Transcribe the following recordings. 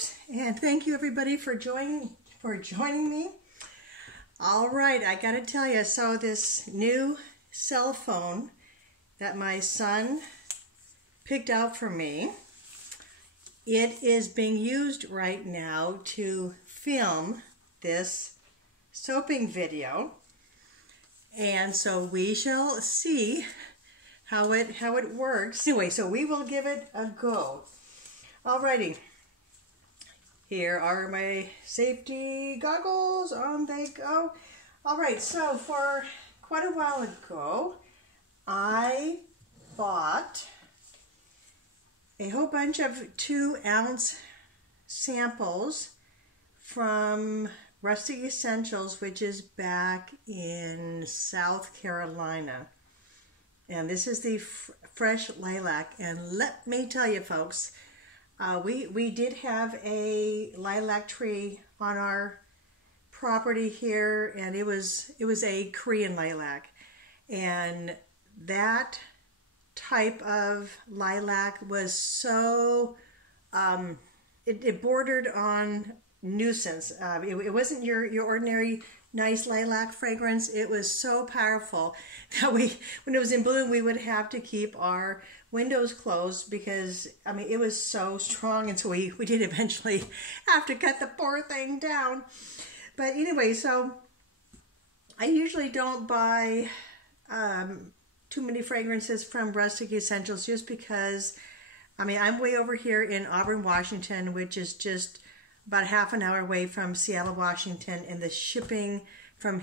Oops, and thank you everybody for joining me. All right, I gotta tell you, so this new cell phone that my son picked out for me, it is being used right now to film this soaping video, and so we shall see how it works. Anyway, so we will give it a go. Alrighty, here are my safety goggles. On they go. Alright, so for quite a while ago, I bought a whole bunch of 2-ounce samples from Rustic Essentials, which is back in South Carolina. And this is the fresh lilac. And let me tell you, folks, we did have a lilac tree on our property here, and it was a Korean lilac. And that type of lilac was so, it bordered on nuisance. It wasn't your ordinary nice lilac fragrance. It was so powerful that when it was in bloom, we would have to keep our windows closed because, I mean, it was so strong, and so we did eventually have to cut the poor thing down. But anyway, so I usually don't buy too many fragrances from Rustic Essentials just because, I mean, I'm way over here in Auburn, Washington, which is just about half an hour away from Seattle, Washington, and the shipping from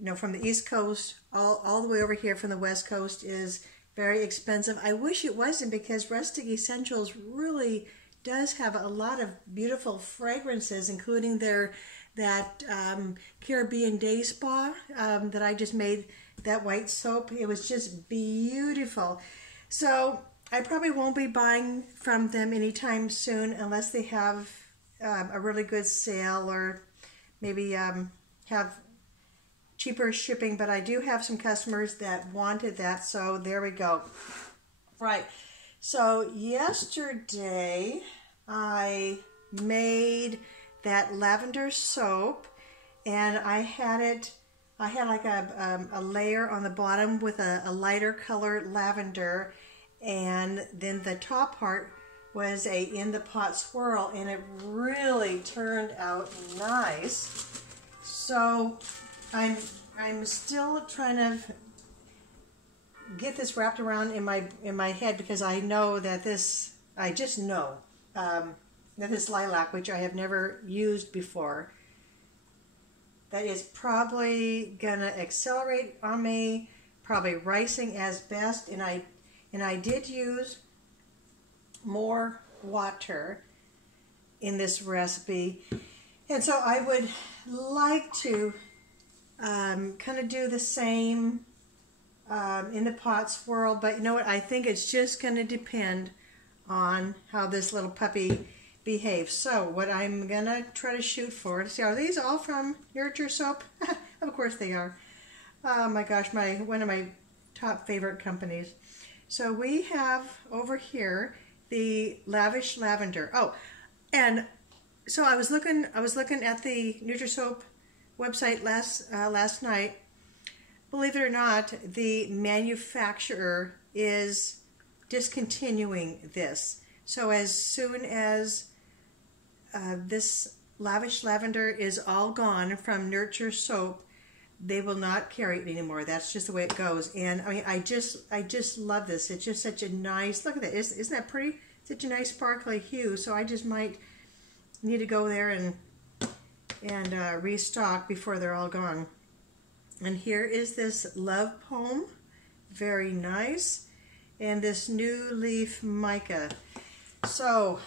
the East Coast all the way over here from the West Coast is very expensive. I wish it wasn't, because Rustic Essentials really does have a lot of beautiful fragrances, including that Caribbean Day Spa that I just made, that white soap. It was just beautiful. So I probably won't be buying from them anytime soon unless they have a really good sale, or maybe have cheaper shipping. But I do have some customers that wanted that, so there we go. Right, so yesterday I made that lavender soap, and I had like a layer on the bottom with a lighter colored lavender, and then the top part was a in the pot swirl, and it really turned out nice. So I'm still trying to get this wrapped around in my head, because I know that I just know that this lilac, which I have never used before, that is probably gonna accelerate on me, probably ricing as best, and I did use more water in this recipe, and so I would like to kind of do the same in the pot swirl, but you know what, I think it's just going to depend on how this little puppy behaves. So what I'm going to try to shoot for, to see, are these all from Nurture Soap? Of course they are. Oh my gosh, one of my top favorite companies. So we have over here the Lavish Lavender. Oh, and so I was looking at the Nurture Soap website last night. Believe it or not, the manufacturer is discontinuing this. So as soon as this Lavish Lavender is all gone from Nurture Soap, they will not carry it anymore. That's just the way it goes. And I mean, I just love this. It's just such a nice, look at that. Isn't that pretty? Such a nice sparkly hue. So I just might need to go there and restock before they're all gone. And here is this Love Poem, very nice, and this New Leaf Mica. So,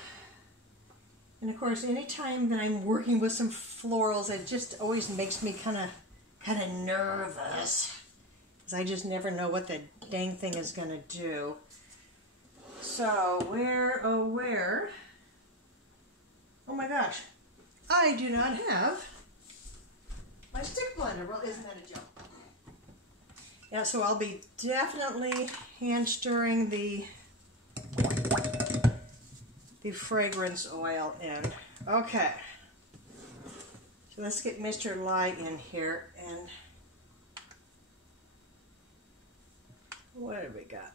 and of course, anytime that I'm working with some florals, it just always makes me kind of nervous, because I just never know what the dang thing is going to do. So, where, oh my gosh, I do not have my stick blender. Well, isn't that a joke? Yeah, so I'll be definitely hand stirring the the fragrance oil in. Okay. So let's get Mr. Lye in here, and what have we got?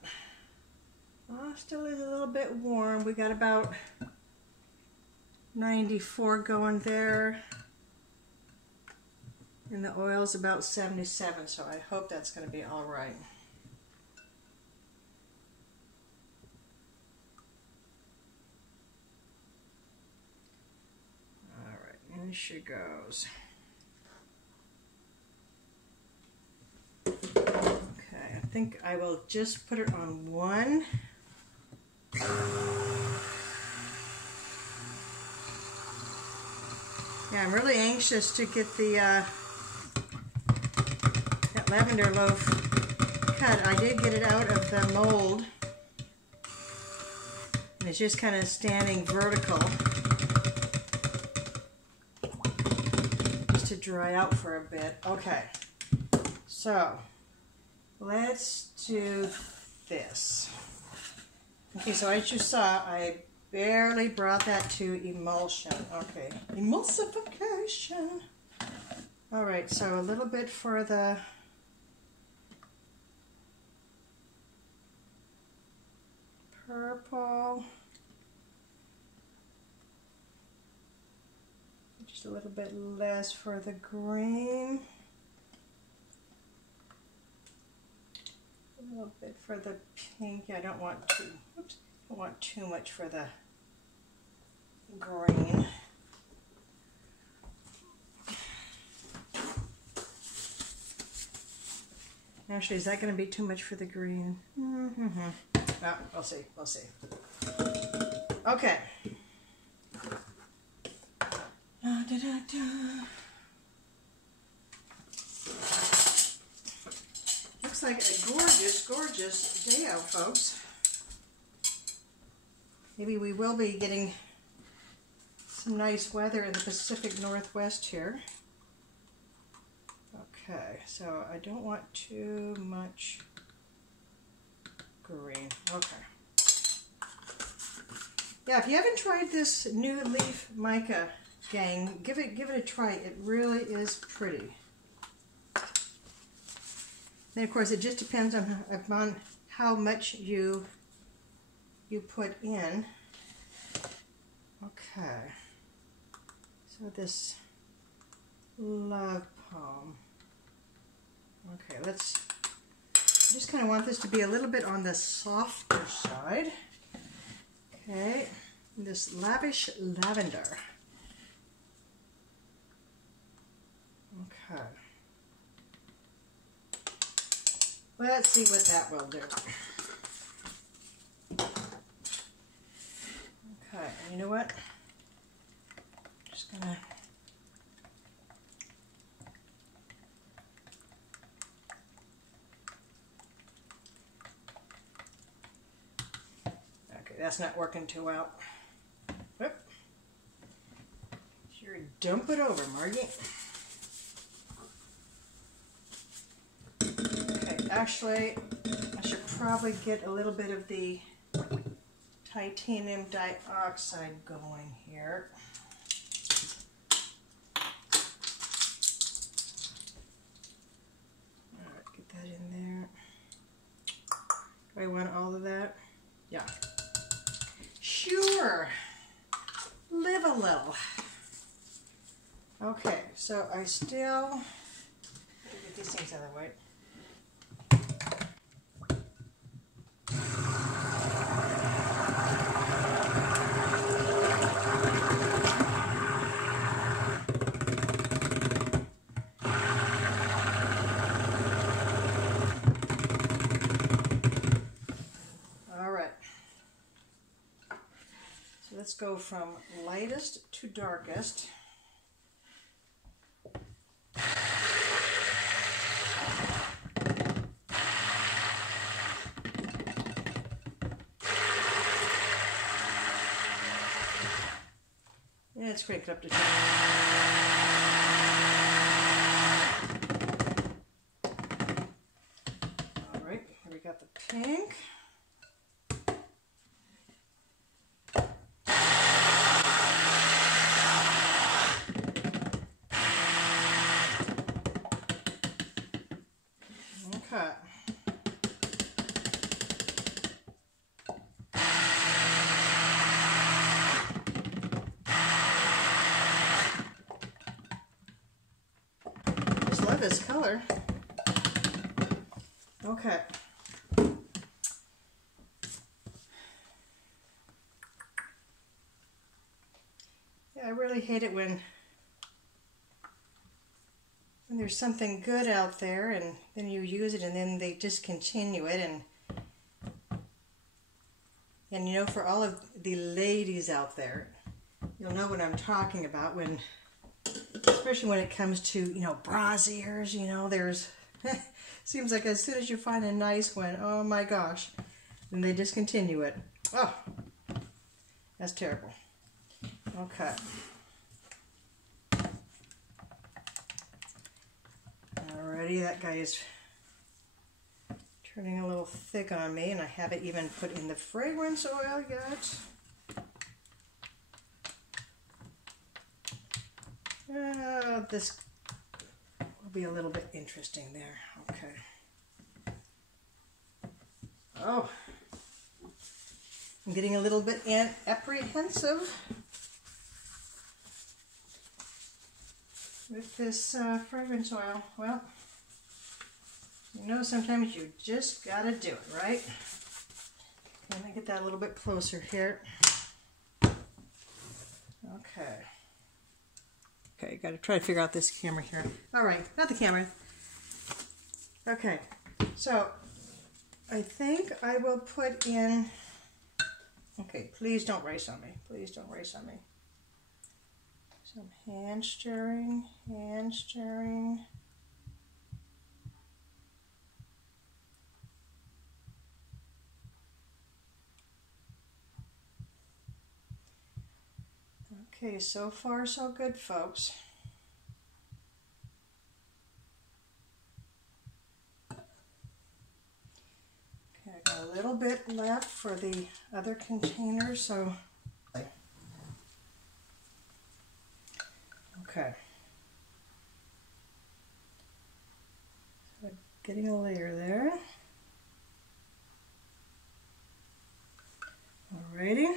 Oh, still is a little bit warm. We got about 94 going there. And the oil's about 77, so I hope that's going to be all right. All right, in she goes. Okay, I think I will just put it on one. Yeah, I'm really anxious to get the that lavender loaf cut. I did get it out of the mold, and it's just kind of standing vertical just to dry out for a bit. Okay, so let's do this. Okay, so as you saw, I barely brought that to emulsion. Okay, emulsification. All right, so a little bit for the purple. Just a little bit less for the green. A little bit for the pink. I don't want to. Oops, I don't want too much for the green. Actually, is that going to be too much for the green? Oh, we'll see. We'll see. Okay. Looks like a gorgeous, gorgeous day out, folks. Maybe we will be getting some nice weather in the Pacific Northwest here. Okay, so I don't want too much green. Okay. Yeah, if you haven't tried this new leaf mica, gang, give it a try. It really is pretty. Then of course it just depends on how much you put in. Okay. So this love poem. Okay, let's just kind of want this to be a little bit on the softer side. Okay, this lavish lavender. Okay. Let's see what that will do. Okay, you know what? Just gonna that's not working too well. Whoop. Sure, dump it over, Margie. Okay, actually, I should probably get a little bit of the titanium dioxide going here. All right, get that in there. Do I want all of that? Yeah. Sure. Live a little. Okay, so I still get these things out of the way. Let's go from lightest to darkest. Yeah, let's crank it up to 10. All right, here we got the pink. love this color. Okay. Yeah, I really hate it when there's something good out there and then you use it and then they discontinue it, and you know, for all of the ladies out there, you'll know what I'm talking about when, especially when it comes to, you know, brasiers, you know, there's, seems like as soon as you find a nice one, oh my gosh, then they discontinue it. Oh, that's terrible. Okay. Alrighty, that guy is turning a little thick on me, and I haven't even put in the fragrance oil yet. This will be a little bit interesting there. Okay. Oh, I'm getting a little bit apprehensive with this fragrance oil. Well, you know, sometimes you just gotta do it, right? Let me get that a little bit closer here. Okay. Okay, gotta try to figure out this camera here. All right, not the camera. Okay, so I think I will put in, okay, please don't race on me. Please don't race on me. Some hand stirring, hand stirring. Okay, so far so good, folks. Okay, I got a little bit left for the other container, so okay. So getting a layer there. Alrighty.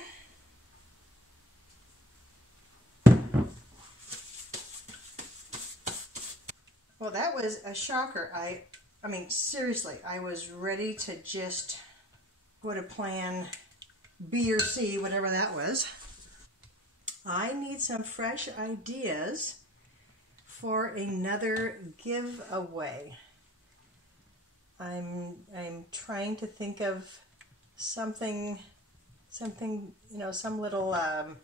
Well, that was a shocker. I mean, seriously, I was ready to just put a plan B or C, whatever that was. I need some fresh ideas for another giveaway. I'm trying to think of something, you know, some little of,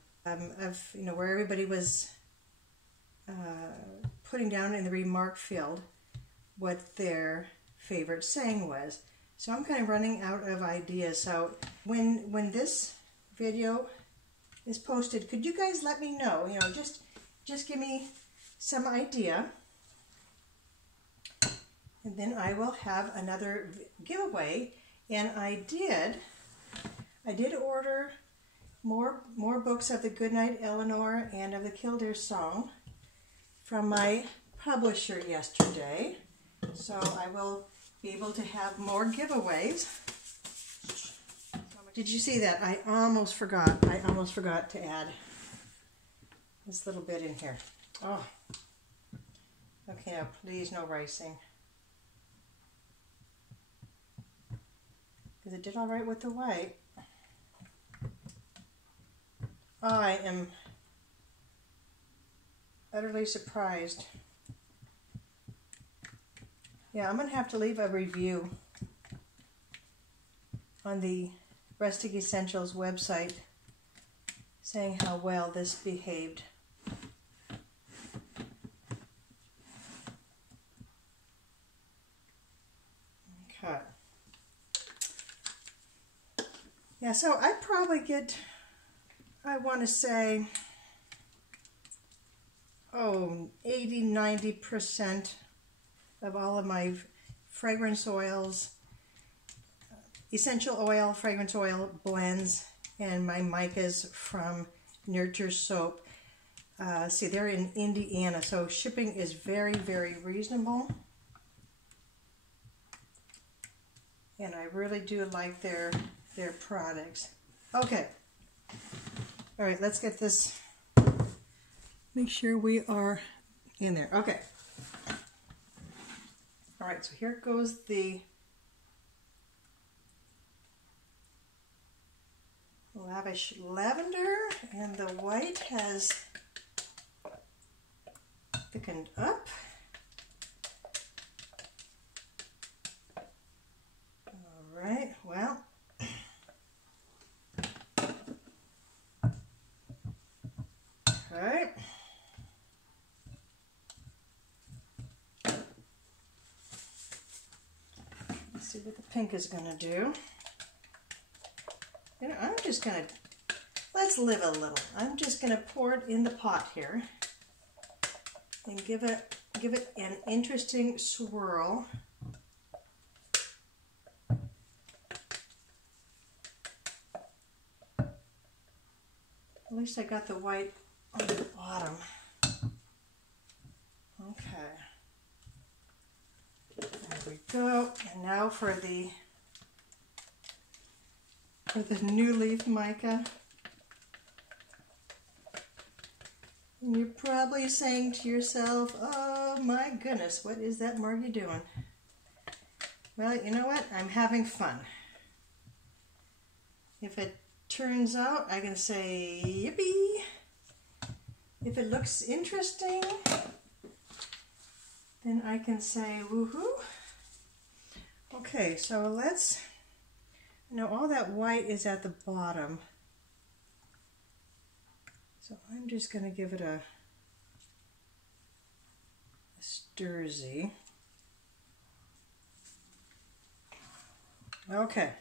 you know, where everybody was putting down in the remark field what their favorite saying was. So I'm kind of running out of ideas. So when this video is posted, could you guys let me know? You know, just give me some idea, and then I will have another giveaway. And I did order more books of the Goodnight Eleanor and of the Killdeer Song from my publisher yesterday, so I will be able to have more giveaways. Did you see that? I almost forgot to add this little bit in here. Oh, okay, now please no ricing, because it did all right with the white. I am utterly surprised. Yeah, I'm going to have to leave a review on the Rustic Essentials website saying how well this behaved. Okay. Yeah, so I probably get, I want to say, 80–90% of all of my fragrance oils, essential oil, fragrance oil blends, and my micas from Nurture Soap. See, they're in Indiana, so shipping is very, very reasonable. And I really do like their products. Okay. All right, let's get this. Make sure we are in there. Okay. All right, so here goes the lavish lavender, and the white has thickened up. All right, well, okay. Let's see what the pink is going to do. You know, I'm just going to, let's live a little. I'm just going to pour it in the pot here and give it an interesting swirl. At least I got the white on the bottom. Okay. There we go. And now for the new leaf mica. And you're probably saying to yourself, oh my goodness, what is that Margie doing? Well, you know what? I'm having fun. If it turns out, I can say yippee. If it looks interesting, then I can say woohoo. Okay, so let's, now all that white is at the bottom. So I'm just going to give it a stir-zy. Okay.